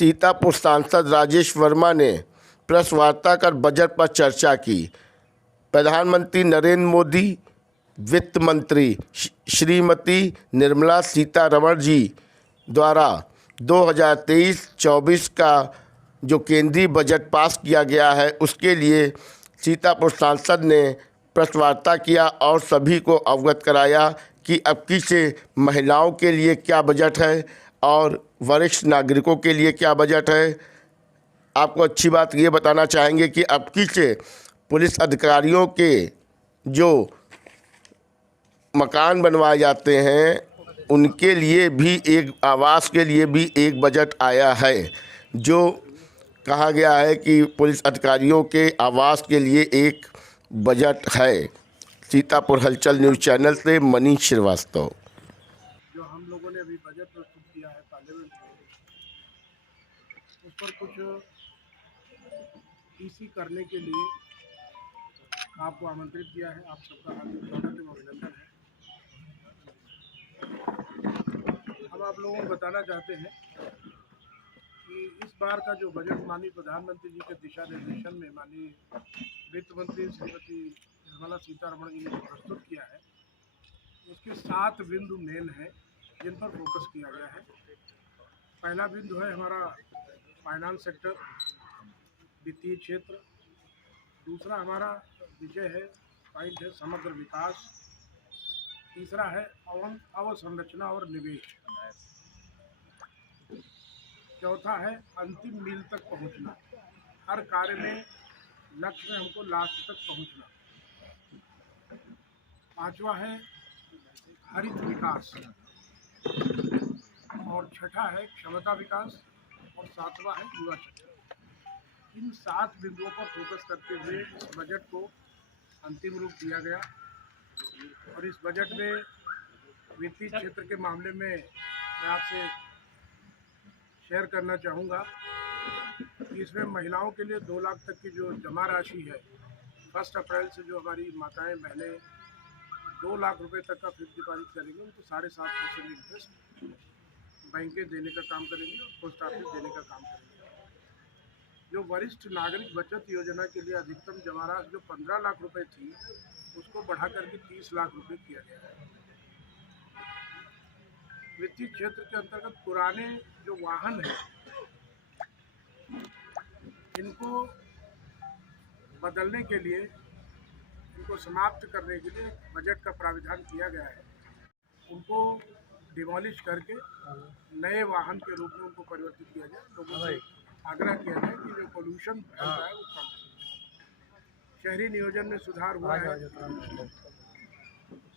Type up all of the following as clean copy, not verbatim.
सीतापुर सांसद राजेश वर्मा ने प्रेस वार्ता कर बजट पर चर्चा की। प्रधानमंत्री नरेंद्र मोदी, वित्त मंत्री श्रीमती निर्मला सीतारमण जी द्वारा 2023-24 का जो केंद्रीय बजट पास किया गया है, उसके लिए सीतापुर सांसद ने प्रेस वार्ता किया और सभी को अवगत कराया कि अब की से महिलाओं के लिए क्या बजट है और वरिष्ठ नागरिकों के लिए क्या बजट है। आपको अच्छी बात ये बताना चाहेंगे कि अब की से पुलिस अधिकारियों के जो मकान बनवाए जाते हैं, उनके लिए भी एक आवास के लिए भी एक बजट आया है, जो कहा गया है कि पुलिस अधिकारियों के आवास के लिए एक बजट है। सीतापुर हलचल न्यूज़ चैनल से मनीष श्रीवास्तव। जो हम लोगों ने अभी बजट प्रस्तुत किया है पार्लियामेंट में, उस पर कुछ टीसी करने के लिए आपको आमंत्रित किया है। आप सबका हार्दिक स्वागत एवं अभिनंदन है। हम आप लोगों को बताना चाहते हैं कि इस बार का जो बजट माननीय प्रधानमंत्री जी के दिशा निर्देशन में माननीय वित्त मंत्री श्रीमती निर्मला सीतारमण जी ने प्रस्तुत किया है, उसके 7 बिंदु मेन हैं जिन पर फोकस किया गया है। पहला बिंदु है हमारा फाइनेंस सेक्टर, वित्तीय क्षेत्र। दूसरा हमारा विषय है, पॉइंट है समग्र विकास। तीसरा है अवसंरचना और निवेश। चौथा है अंतिम मील तक पहुंचना, हर कार्य में लक्ष्य में हमको लास्ट तक पहुंचना। पांचवा है हरित विकास और छठा है क्षमता विकास और सातवां है युवा शक्ति। इन 7 बिंदुओं पर फोकस करते हुए इस बजट को अंतिम रूप दिया गया और इस बजट में वित्तीय क्षेत्र के मामले में मैं आपसे शेयर करना चाहूँगा कि इसमें महिलाओं के लिए 2 लाख तक की जो जमा राशि है, 1 अप्रैल से जो हमारी माताएं बहनें 2 लाख रुपए तक का फिक्स डिपॉजिट करेंगे, उनको 7.5% इंटरेस्ट बैंकें देने का काम करेंगी और पोस्ट ऑफिस देने का काम करेंगे। जो वरिष्ठ नागरिक बचत योजना के लिए अधिकतम जमा राशि जो 15 लाख रुपए थी, उसको बढ़ा करके 30 लाख रुपए किया गया है। वित्तीय क्षेत्र के अंतर्गत पुराने जो वाहन हैं, इनको बदलने के लिए, इनको समाप्त करने के लिए बजट का प्राविधान किया गया है। उनको डिमोलिश करके नए वाहन के रूप में उनको परिवर्तित किया जाए। लोगों से आग्रह किया जाए कि जो पोल्यूशन फैल रहा है वो कम हो। शहरी नियोजन में सुधार हुआ है।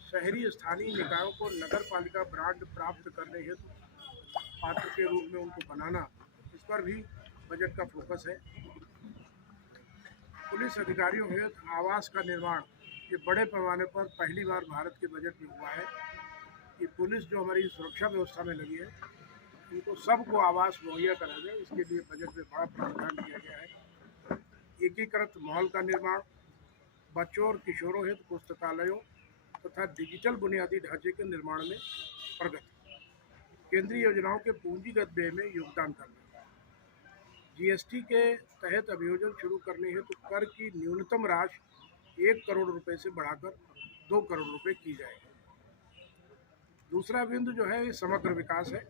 शहरी स्थानीय निकायों को नगर पालिका ब्रांड प्राप्त करने हेतु पात्र के रूप में उनको बनाना, इस पर भी बजट का फोकस है। पुलिस अधिकारियों हेतु आवास का निर्माण, ये बड़े पैमाने पर पहली बार भारत के बजट में हुआ है कि पुलिस जो हमारी सुरक्षा व्यवस्था में लगी है, इनको सबको आवास मुहैया करा जाए। इसके लिए बजट में बड़ा प्रावधान किया गया है। एकीकृत मॉल का निर्माण, बच्चों और किशोरों हेतु पुस्तकालयों तथा डिजिटल बुनियादी ढांचे के निर्माण में प्रगति, केंद्रीय योजनाओं के पूंजीगत व्यय में योगदान करना, जीएसटी के तहत अभियोजन शुरू करने हेतु कर की न्यूनतम राशि 1 करोड़ रुपए से बढ़ाकर 2 करोड़ रुपए की जाएगी। दूसरा बिंदु जो है ये समग्र विकास है,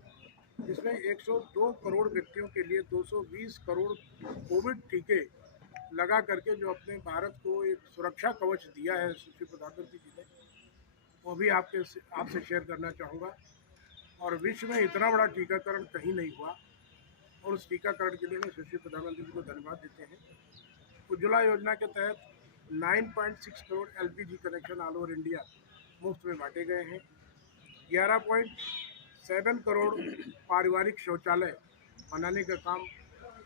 जिसमें 102 करोड़ व्यक्तियों के लिए 220 करोड़ कोविड टीके लगा करके जो अपने भारत को एक सुरक्षा कवच दिया है सुश्री प्रधानमंत्री जी ने, वो भी आपसे शेयर करना चाहूँगा। और विश्व में इतना बड़ा टीकाकरण कहीं नहीं हुआ और उस टीकाकरण के लिए मैं सुश्री प्रधानमंत्री जी को धन्यवाद देते हैं। उज्ज्वला योजना के तहत 9.6 crore LPG connection all over India मुफ्त में बांटे गए हैं। 11.7 करोड़ पारिवारिक शौचालय बनाने का काम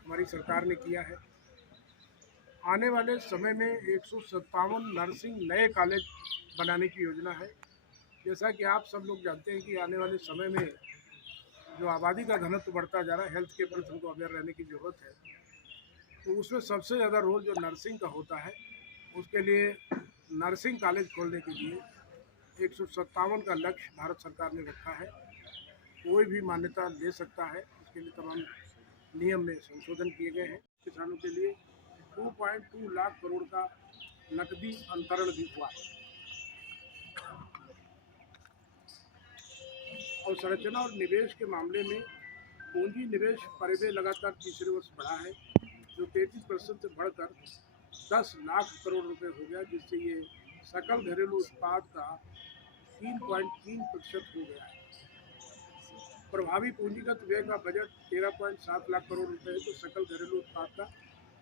हमारी सरकार ने किया है। आने वाले समय में 157 नर्सिंग नए कॉलेज बनाने की योजना है। जैसा कि आप सब लोग जानते हैं कि आने वाले समय में जो आबादी का घनत्व बढ़ता जा रहा है, हेल्थ के प्रति हमको अवेयर रहने की ज़रूरत है। तो उसमें सबसे ज़्यादा रोल जो नर्सिंग का होता है, उसके लिए नर्सिंग कॉलेज खोलने के लिए 157 का लक्ष्य भारत सरकार ने रखा है। कोई भी मान्यता ले सकता है, इसके लिए तमाम नियम में संशोधन किए गए हैं। किसानों के लिए 2.2 लाख करोड़ का नकदी अंतरण भी हुआ है। और संरचना और निवेश के मामले में पूंजी निवेश परिव्यय लगातार तीसरे वर्ष बढ़ा है, जो 33% से बढ़कर 10 लाख करोड़ रुपए हो गया, जिससे ये सकल घरेलू उत्पाद का 3.3% हो गया है। प्रभावी पूंजीगत व्यय का बजट 13.7 लाख करोड़ रुपए है, जो सकल घरेलू उत्पाद का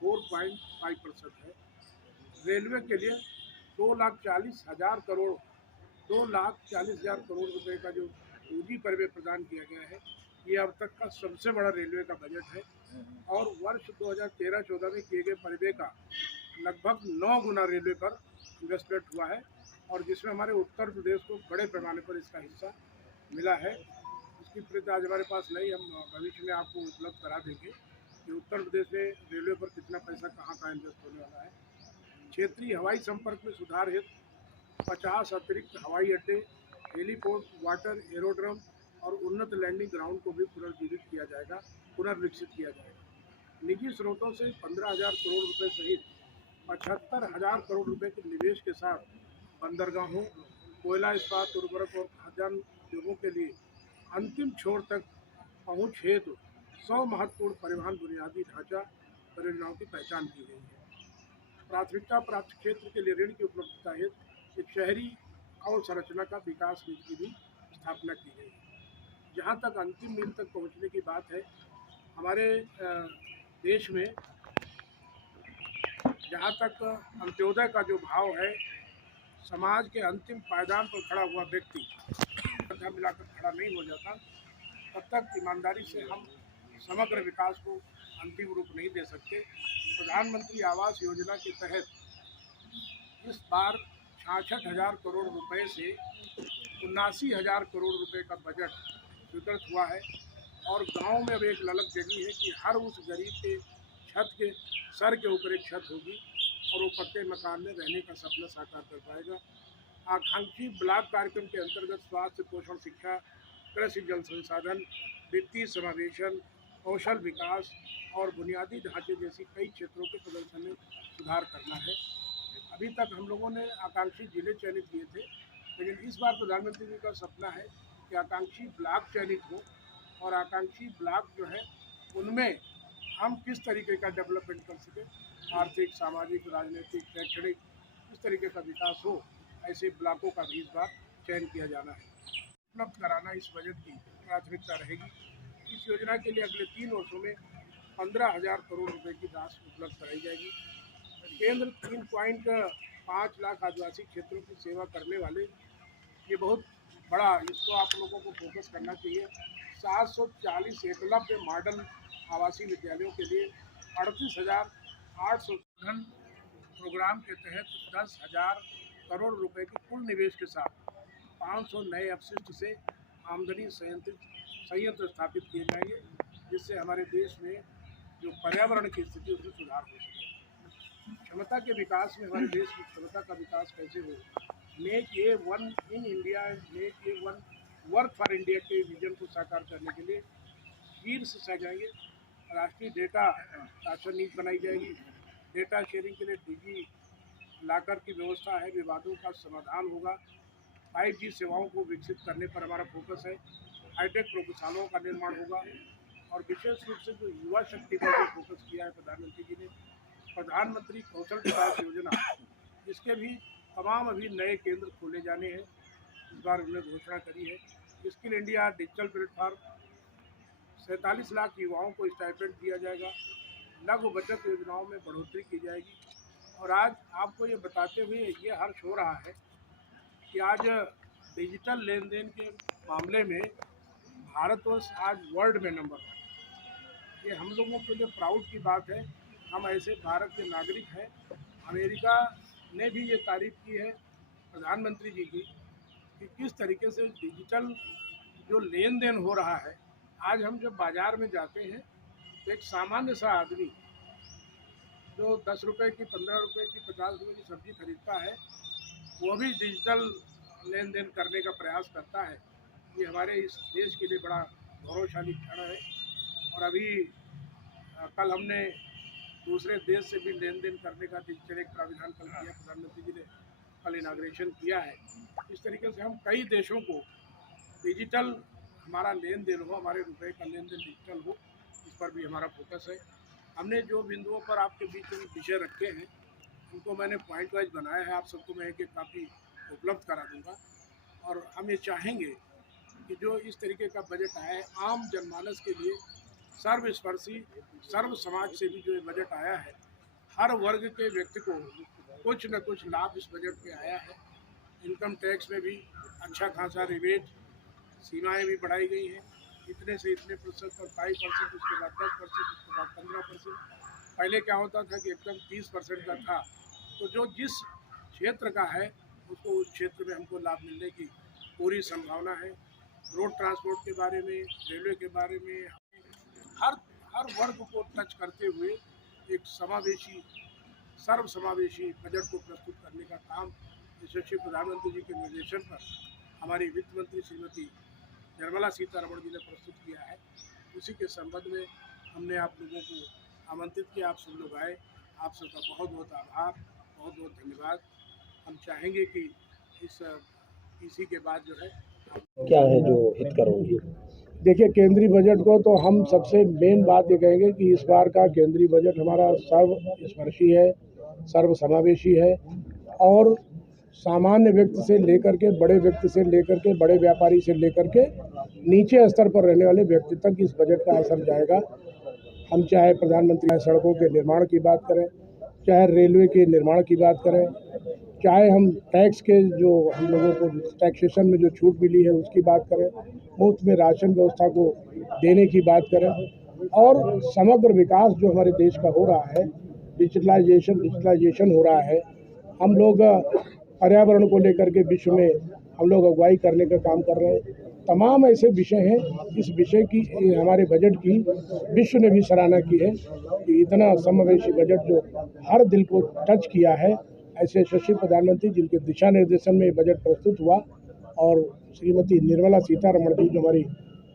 4.5% है। रेलवे के लिए 2,40,000 करोड़ रुपए का जो पूंजी परिव्यय प्रदान किया गया है, ये अब तक का सबसे बड़ा रेलवे का बजट है और वर्ष 2013-14 में किए गए परिव्यय का लगभग 9 गुना रेलवे पर इन्वेस्टमेंट हुआ है, और जिसमें हमारे उत्तर प्रदेश को बड़े पैमाने पर इसका हिस्सा मिला है। इसकी प्रिंट आज हमारे पास नहीं, हम भविष्य में आपको उपलब्ध करा देंगे कि उत्तर प्रदेश में रेलवे पर कितना पैसा कहाँ इन्वेस्ट होने वाला है। क्षेत्रीय हवाई संपर्क में सुधार हेतु 50 अतिरिक्त हवाई अड्डे, हेलीपोर्ट, वाटर एरोड्रम और उन्नत लैंडिंग ग्राउंड को भी पुनर्विकसित किया जाएगा। निजी स्रोतों से 15,000 करोड़ रुपए सहित 75,000 करोड़ रुपए के निवेश के साथ बंदरगाहों, कोयला, इस्पात, उर्वरक और खाद्यान्न उद्योगों के लिए अंतिम छोर तक पहुंच हेतु 100 महत्वपूर्ण परिवहन बुनियादी ढांचा परियोजनाओं की पहचान की गई है। प्राथमिकता प्राप्त क्षेत्र के लिए ऋण की उपलब्धता हेतु एक शहरी अवसंरचना का विकास नीति की भी स्थापना की गई है। जहाँ तक अंतिम मील तक पहुँचने की बात है, हमारे देश में जहाँ तक अंत्योदय का जो भाव है, समाज के अंतिम पायदान पर खड़ा हुआ व्यक्ति कंधा मिलाकर खड़ा नहीं हो जाता, तब तक ईमानदारी से हम समग्र विकास को अंतिम रूप नहीं दे सकते। प्रधानमंत्री आवास योजना के तहत इस बार 66,000 करोड़ रुपए से 79,000 करोड़ रुपए का बजट स्वीकृत हुआ है, और गांव में अब एक ललक जगी है कि हर उस गरीब के छत के सर के ऊपर एक छत होगी और वो पक्के मकान में रहने का सपना साकार कर पाएगा। आकांक्षी ब्लॉक कार्यक्रम के अंतर्गत स्वास्थ्य, पोषण, शिक्षा, कृषि, जल संसाधन, वित्तीय समावेशन, कौशल विकास और बुनियादी ढांचे जैसी कई क्षेत्रों के प्रदर्शन में सुधार करना है। अभी तक हम लोगों ने आकांक्षी जिले चयनित किए थे, लेकिन इस बार प्रधानमंत्री जी का सपना है कि आकांक्षी ब्लॉक चयनित हो, और आकांक्षी ब्लॉक जो है उनमें हम किस तरीके का डेवलपमेंट कर सकें, आर्थिक, सामाजिक, राजनीतिक, शैक्षणिक, इस तरीके का विकास हो, ऐसे ब्लॉकों का भी इस बार चयन किया जाना है। उपलब्ध कराना इस बजट की प्राथमिकता रहेगी। इस योजना के लिए अगले 3 वर्षों में 15,000 करोड़ रुपए की राशि उपलब्ध कराई जाएगी। केंद्र 3.5 लाख आदिवासी क्षेत्रों की सेवा करने वाले, ये बहुत बड़ा, इसको आप लोगों को फोकस करना चाहिए। 740 एकलव्य मॉडल आवासीय विद्यालयों के लिए 38,800 धन प्रोग्राम के तहत 10,000 करोड़ रुपए के कुल निवेश के साथ 500 नए अपशिष्ट से आमदनी संयंत्र स्थापित किए जाएंगे, जिससे हमारे देश में जो पर्यावरण की स्थिति उसमें सुधार हो सके। क्षमता के विकास में हमारे देश की क्षमता का विकास कैसे हो, make a one in India, make a one work for India के विजन को साकार करने के लिए शीर्ष सजाएंगे। राष्ट्रीय डेटा शासन नीति बनाई जाएगी। डेटा शेयरिंग के लिए डिजी लॉकर की व्यवस्था है, विवादों का समाधान होगा। 5G सेवाओं को विकसित करने पर हमारा फोकस है। हाईटेक प्रयोगशालाओं का निर्माण होगा, और विशेष रूप से जो युवा शक्ति पर जो फोकस किया है प्रधानमंत्री जी ने, प्रधानमंत्री कौशल विकास योजना, इसके भी तमाम अभी नए केंद्र खोले जाने हैं, इस बार उन्होंने घोषणा करी है। Skill India digital platform, 47 lakh युवाओं को स्टाइपेंड दिया जाएगा। लघु बचत योजनाओं में बढ़ोतरी की जाएगी। और आज आपको ये बताते हुए ये हर्ष हो रहा है कि आज डिजिटल लेन देन के मामले में भारतवर्ष आज वर्ल्ड में नंबर 1। ये हम लोगों के लिए प्राउड की बात है। हम ऐसे भारत के नागरिक हैं। अमेरिका ने भी ये तारीफ की है प्रधानमंत्री जी की कि किस तरीके से डिजिटल जो लेन देन हो रहा है। आज हम जब बाज़ार में जाते हैं तो एक सामान्य सा आदमी जो 10 रुपये की, 15 रुपये की, 50 रुपये की सब्ज़ी खरीदता है, वो भी डिजिटल लेन देन करने का प्रयास करता है। ये हमारे इस देश के लिए बड़ा गौरवशाली क्षण है। और अभी कल हमने दूसरे देश से भी लेन देन करने का दिनचर्या प्राविधान कल किया, प्रधानमंत्री जी ने कल इनाग्रेशन किया है। इस तरीके से हम कई देशों को डिजिटल हमारा लेन देन हो, हमारे रुपए का लेन देन डिजिटल हो, इस पर भी हमारा फोकस है। हमने जो बिंदुओं पर आपके बीच में विषय रखे हैं उनको मैंने पॉइंट वाइज बनाया है, आप सबको मैं एक एक कापी उपलब्ध करा दूंगा। और हम ये चाहेंगे कि जो इस तरीके का बजट आया है आम जनमानस के लिए सर्वस्पर्शी सर्व समाज से भी जो ये बजट आया है, हर वर्ग के व्यक्ति को कुछ न कुछ लाभ इस बजट में आया है। इनकम टैक्स में भी अच्छा खासा रिबेट, सीमाएँ भी बढ़ाई गई हैं, इतने से इतने प्रतिशत पर 5%, उसके बाद 10%, उसके बाद 15%। पहले क्या होता था कि एकदम 30% का था। तो जो जिस क्षेत्र का है उसको उस क्षेत्र में हमको लाभ मिलने की पूरी संभावना है। रोड ट्रांसपोर्ट के बारे में, रेलवे के बारे में, हर वर्ग को टच करते हुए एक समावेशी सर्व समावेशी बजट को प्रस्तुत करने का काम यशस्वी प्रधानमंत्री जी के निर्देशन पर हमारी वित्त मंत्री श्रीमती निर्मला सीतारमण जी ने प्रस्तुत किया है। उसी के संबंध में हमने आप लोगों को आमंत्रित किया, आप सब लोग आए, आप सबका बहुत बहुत आभार, बहुत बहुत धन्यवाद। हम चाहेंगे कि इसी के बाद जो है क्या है जो हित करोगे? देखिए, केंद्रीय बजट को तो हम सबसे मेन बात ये कहेंगे कि इस बार का केंद्रीय बजट हमारा सर्वस्पर्शी है, सर्व समावेशी है और सामान्य व्यक्ति से लेकर के बड़े व्यक्ति से लेकर के बड़े व्यापारी से लेकर के नीचे स्तर पर रहने वाले व्यक्ति तक इस बजट का असर जाएगा। हम चाहे प्रधानमंत्री सड़कों के निर्माण की बात करें, चाहे रेलवे के निर्माण की बात करें, चाहे हम टैक्स के जो हम लोगों को टैक्सेशन में जो छूट मिली है उसकी बात करें, मुफ्त में राशन व्यवस्था को देने की बात करें और समग्र विकास जो हमारे देश का हो रहा है, डिजिटलाइजेशन हो रहा है। हम लोग पर्यावरण को लेकर के विश्व में हम लोग अगुवाई करने का काम कर रहे हैं। तमाम ऐसे विषय हैं, इस विषय की हमारे बजट की विश्व ने भी सराहना की है कि इतना समावेशी बजट जो हर दिल को टच किया है, ऐसे यशस्वी प्रधानमंत्री जिनके दिशा निर्देशन में बजट प्रस्तुत हुआ और श्रीमती निर्मला सीतारमण जी जो हमारी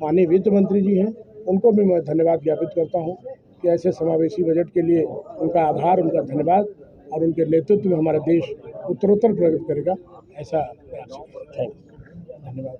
माननीय वित्त मंत्री जी हैं, उनको भी मैं धन्यवाद ज्ञापित करता हूं कि ऐसे समावेशी बजट के लिए उनका आभार, उनका धन्यवाद और उनके नेतृत्व में हमारा देश उत्तरोत्तर प्रगति करेगा, ऐसा धन्यवाद।